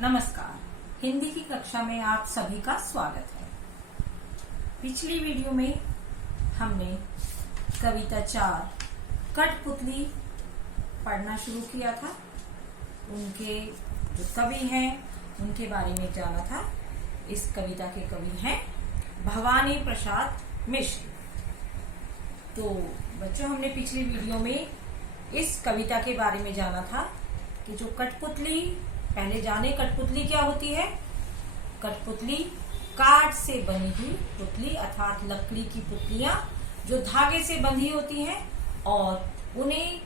नमस्कार। हिंदी की कक्षा में आप सभी का स्वागत है। पिछली वीडियो में हमने कविता 4 कठपुतली पढ़ना शुरू किया था। उनके जो कवि हैं उनके बारे में जाना था। इस कविता के कवि हैं भवानी प्रसाद मिश्र। तो बच्चों, हमने पिछली वीडियो में इस कविता के बारे में जाना था कि जो कठपुतली, पहले जाने कठपुतली क्या होती है। कठपुतली काठ से बनी हुई पुतली अर्थात लकड़ी की पुतलियां जो धागे से बंधी होती हैं और उन्हें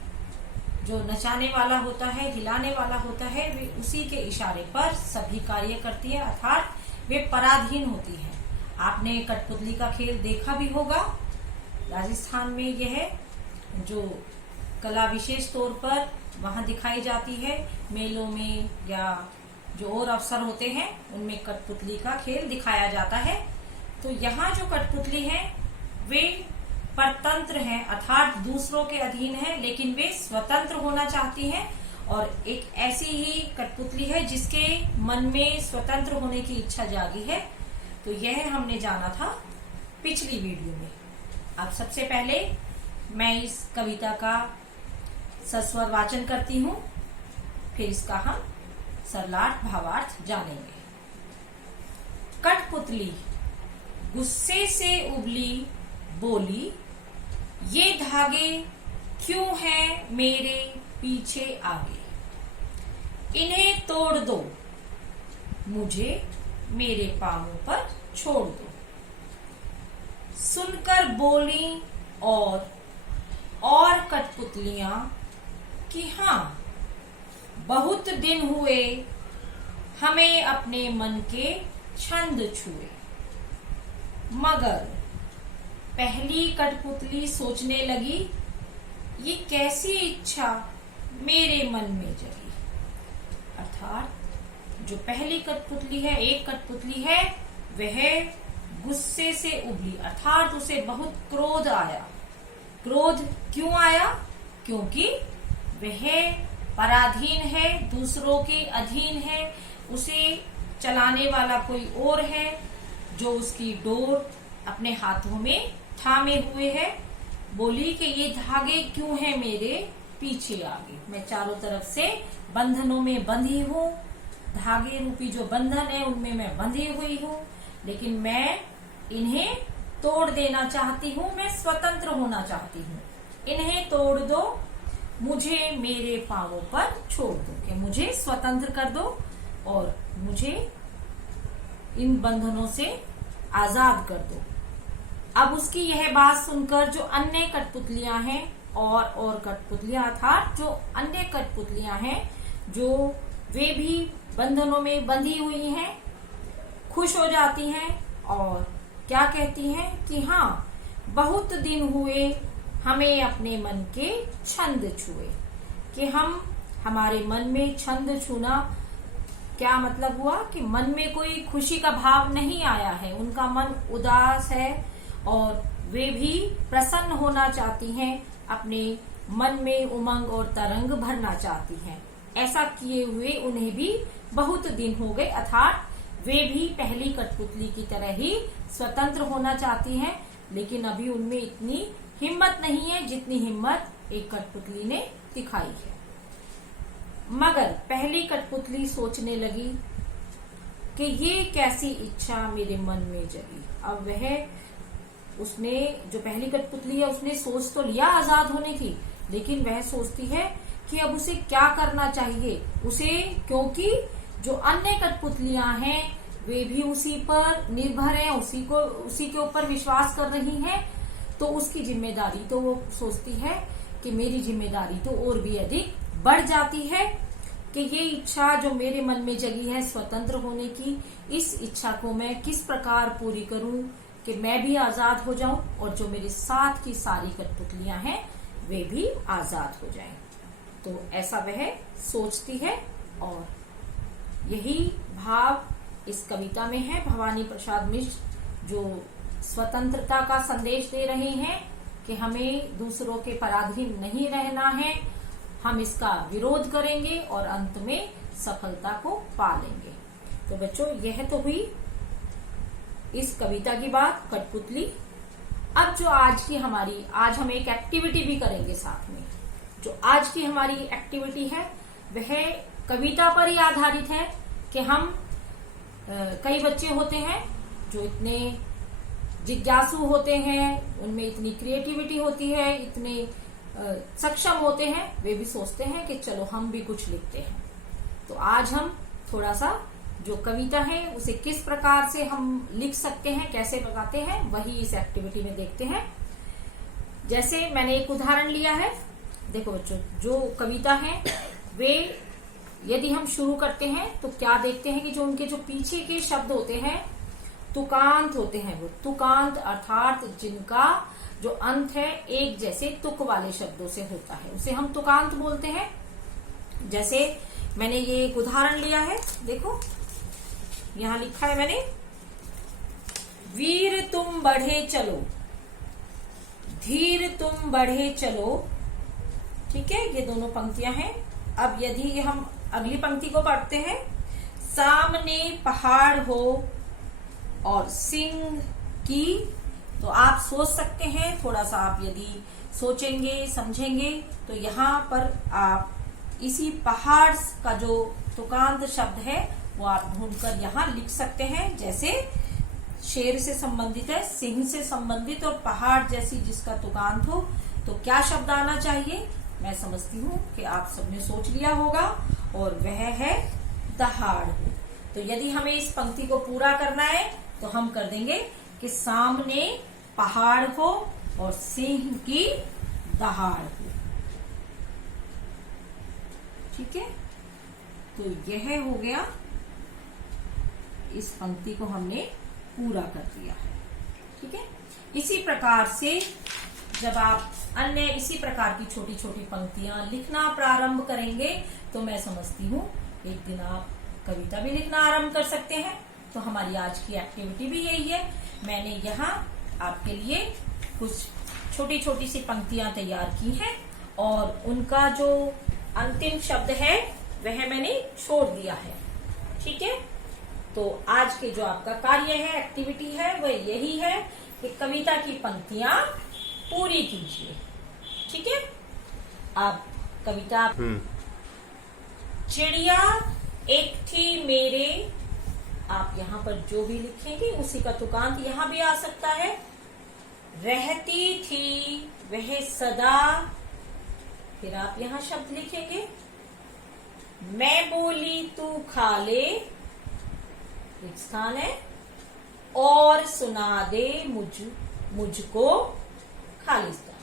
जो नचाने वाला होता है, हिलाने वाला होता है, वे उसी के इशारे पर सभी कार्य करती है अर्थात वे पराधीन होती हैं। आपने कठपुतली का खेल देखा भी होगा। राजस्थान में यह जो कला विशेष तौर पर वहां दिखाई जाती है, मेलों में या जो और अवसर होते हैं उनमें कठपुतली का खेल दिखाया जाता है। तो यहाँ जो कठपुतली है वे परतंत्र हैं अर्थात दूसरों के अधीन है, लेकिन वे स्वतंत्र होना चाहती हैं और एक ऐसी ही कठपुतली है जिसके मन में स्वतंत्र होने की इच्छा जागी है। तो यह हमने जाना था पिछली वीडियो में। अब सबसे पहले मैं इस कविता का सस्वर वाचन करती हूँ, फिर इसका हम सरलार्थ भावार्थ जानेंगे। कठपुतली गुस्से से उबली बोली, ये धागे क्यों हैं मेरे पीछे आगे, इन्हें तोड़ दो, मुझे मेरे पांवों पर छोड़ दो। सुनकर बोली और कठपुतलियां कि हाँ, बहुत दिन हुए हमें अपने मन के छंद छुए। मगर पहली कठपुतली सोचने लगी, ये कैसी इच्छा मेरे मन में जगी। अर्थात जो पहली कठपुतली है, एक कठपुतली है, वह गुस्से से उबली अर्थात उसे बहुत क्रोध आया। क्रोध क्यों आया? क्योंकि वह पराधीन है, दूसरों के अधीन है, उसे चलाने वाला कोई और है जो उसकी डोर अपने हाथों में थामे हुए है। बोली कि ये धागे क्यों हैं मेरे पीछे आगे, मैं चारों तरफ से बंधनों में बंधी हूँ, धागे रूपी जो बंधन है उनमें मैं बंधी हुई हूँ, लेकिन मैं इन्हें तोड़ देना चाहती हूँ, मैं स्वतंत्र होना चाहती हूँ। इन्हें तोड़ दो, मुझे मेरे पांवों पर छोड़ दो, कि मुझे स्वतंत्र कर दो और मुझे इन बंधनों से आजाद कर दो। अब उसकी यह बात सुनकर जो अन्य कठपुतलियां हैं और कठपुतलियां अर्थात जो अन्य कठपुतलियां हैं जो वे भी बंधनों में बंधी हुई हैं, खुश हो जाती हैं और क्या कहती हैं कि हाँ, बहुत दिन हुए हमें अपने मन के छंद छुए। कि हम हमारे मन में छंद छूना क्या मतलब हुआ कि मन में कोई खुशी का भाव नहीं आया है, उनका मन उदास है और वे भी प्रसन्न होना चाहती हैं, अपने मन में उमंग और तरंग भरना चाहती हैं। ऐसा किए हुए उन्हें भी बहुत दिन हो गए अर्थात वे भी पहली कठपुतली की तरह ही स्वतंत्र होना चाहती हैं, लेकिन अभी उनमें इतनी हिम्मत नहीं है जितनी हिम्मत एक कठपुतली ने दिखाई है। मगर पहली कठपुतली सोचने लगी कि ये कैसी इच्छा मेरे मन में जगी। अब उसने जो पहली कठपुतली है उसने सोच तो लिया आजाद होने की, लेकिन वह सोचती है कि अब उसे क्या करना चाहिए उसे, क्योंकि जो अन्य कठपुतलियां हैं वे भी उसी पर निर्भर हैं, उसी के ऊपर विश्वास कर रही हैं। तो उसकी जिम्मेदारी तो वो सोचती है कि मेरी जिम्मेदारी तो और भी अधिक बढ़ जाती है कि ये इच्छा जो मेरे मन में जगी है स्वतंत्र होने की, इस इच्छा को मैं किस प्रकार पूरी करूं कि मैं भी आजाद हो जाऊं और जो मेरे साथ की सारी कठपुतलियां हैं वे भी आजाद हो जाएं। तो ऐसा वह सोचती है और यही भाव इस कविता में है। भवानी प्रसाद मिश्र जो स्वतंत्रता का संदेश दे रहे हैं कि हमें दूसरों के पराधीन नहीं रहना है, हम इसका विरोध करेंगे और अंत में सफलता को पा लेंगे। तो बच्चों यह तो हुई इस कविता की बात, कठपुतली। अब जो आज हम एक एक्टिविटी भी करेंगे साथ में। जो आज की हमारी एक्टिविटी है वह कविता पर ही आधारित है कि हम कई बच्चे होते हैं जो इतने जिज्ञासु होते हैं, उनमें इतनी क्रिएटिविटी होती है, इतने सक्षम होते हैं, वे भी सोचते हैं कि चलो हम भी कुछ लिखते हैं। तो आज हम थोड़ा सा जो कविता है उसे किस प्रकार से हम लिख सकते हैं, कैसे लगाते हैं, वही इस एक्टिविटी में देखते हैं। जैसे मैंने एक उदाहरण लिया है, देखो बच्चों, जो कविता है वे यदि हम शुरू करते हैं तो क्या देखते हैं कि जो उनके जो पीछे के शब्द होते हैं तुकांत होते हैं। वो तुकांत अर्थात जिनका जो अंत है एक जैसे तुक वाले शब्दों से होता है, उसे हम तुकांत बोलते हैं। जैसे मैंने ये एक उदाहरण लिया है, देखो यहां लिखा है मैंने, वीर तुम बढ़े चलो, धीर तुम बढ़े चलो। ठीक है, ये दोनों पंक्तियां हैं। अब यदि हम अगली पंक्ति को पढ़ते हैं, सामने पहाड़ हो और सिंह की, तो आप सोच सकते हैं, थोड़ा सा आप यदि सोचेंगे समझेंगे तो यहाँ पर आप इसी पहाड़ का जो तुकांत शब्द है वो आप ढूंढकर यहाँ लिख सकते हैं। जैसे शेर से संबंधित है, सिंह से संबंधित और पहाड़ जैसी जिसका तुकांत हो, तो क्या शब्द आना चाहिए? मैं समझती हूँ कि आप सबने सोच लिया होगा, और वह है दहाड़। तो यदि हमें इस पंक्ति को पूरा करना है तो हम कर देंगे कि सामने पहाड़ हो और सिंह की दहाड़ हो। ठीक है, तो यह हो गया, इस पंक्ति को हमने पूरा कर दिया है। ठीक है, इसी प्रकार से जब आप अन्य इसी प्रकार की छोटी छोटी पंक्तियां लिखना प्रारंभ करेंगे तो मैं समझती हूँ एक दिन आप कविता भी लिखना आरंभ कर सकते हैं। तो हमारी आज की एक्टिविटी भी यही है। मैंने यहाँ आपके लिए कुछ छोटी छोटी सी पंक्तियां तैयार की हैं और उनका जो अंतिम शब्द है वह मैंने छोड़ दिया है। ठीक है, तो आज के जो आपका कार्य है, एक्टिविटी है, वह यही है कि कविता की पंक्तियां पूरी कीजिए। ठीक है, आप कविता चिड़िया एक थी मेरे, आप यहाँ पर जो भी लिखेंगे उसी का तुकांत यहाँ भी आ सकता है। रहती थी वह सदा, फिर आप यहाँ शब्द लिखेंगे। मैं बोली तू खा ले, एक स्थान है, और सुना दे मुझको खालिस्तान।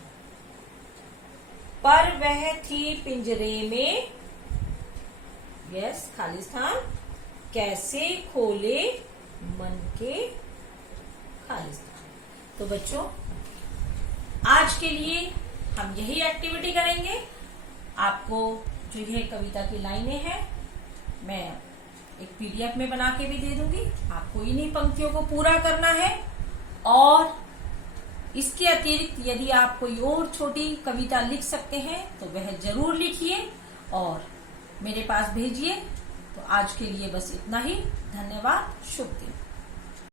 पर वह थी पिंजरे में, यस खालिस्तान, कैसे खोले मन के खालिस्तान। तो बच्चों आज के लिए हम यही एक्टिविटी करेंगे। आपको जो ये कविता की लाइनें हैं मैं एक पीडीएफ में बना के भी दे दूंगी, आपको इन्हीं पंक्तियों को पूरा करना है। और इसके अतिरिक्त यदि आप कोई और छोटी कविता लिख सकते हैं तो वह जरूर लिखिए और मेरे पास भेजिए। तो आज के लिए बस इतना ही। धन्यवाद, शुभ दिन।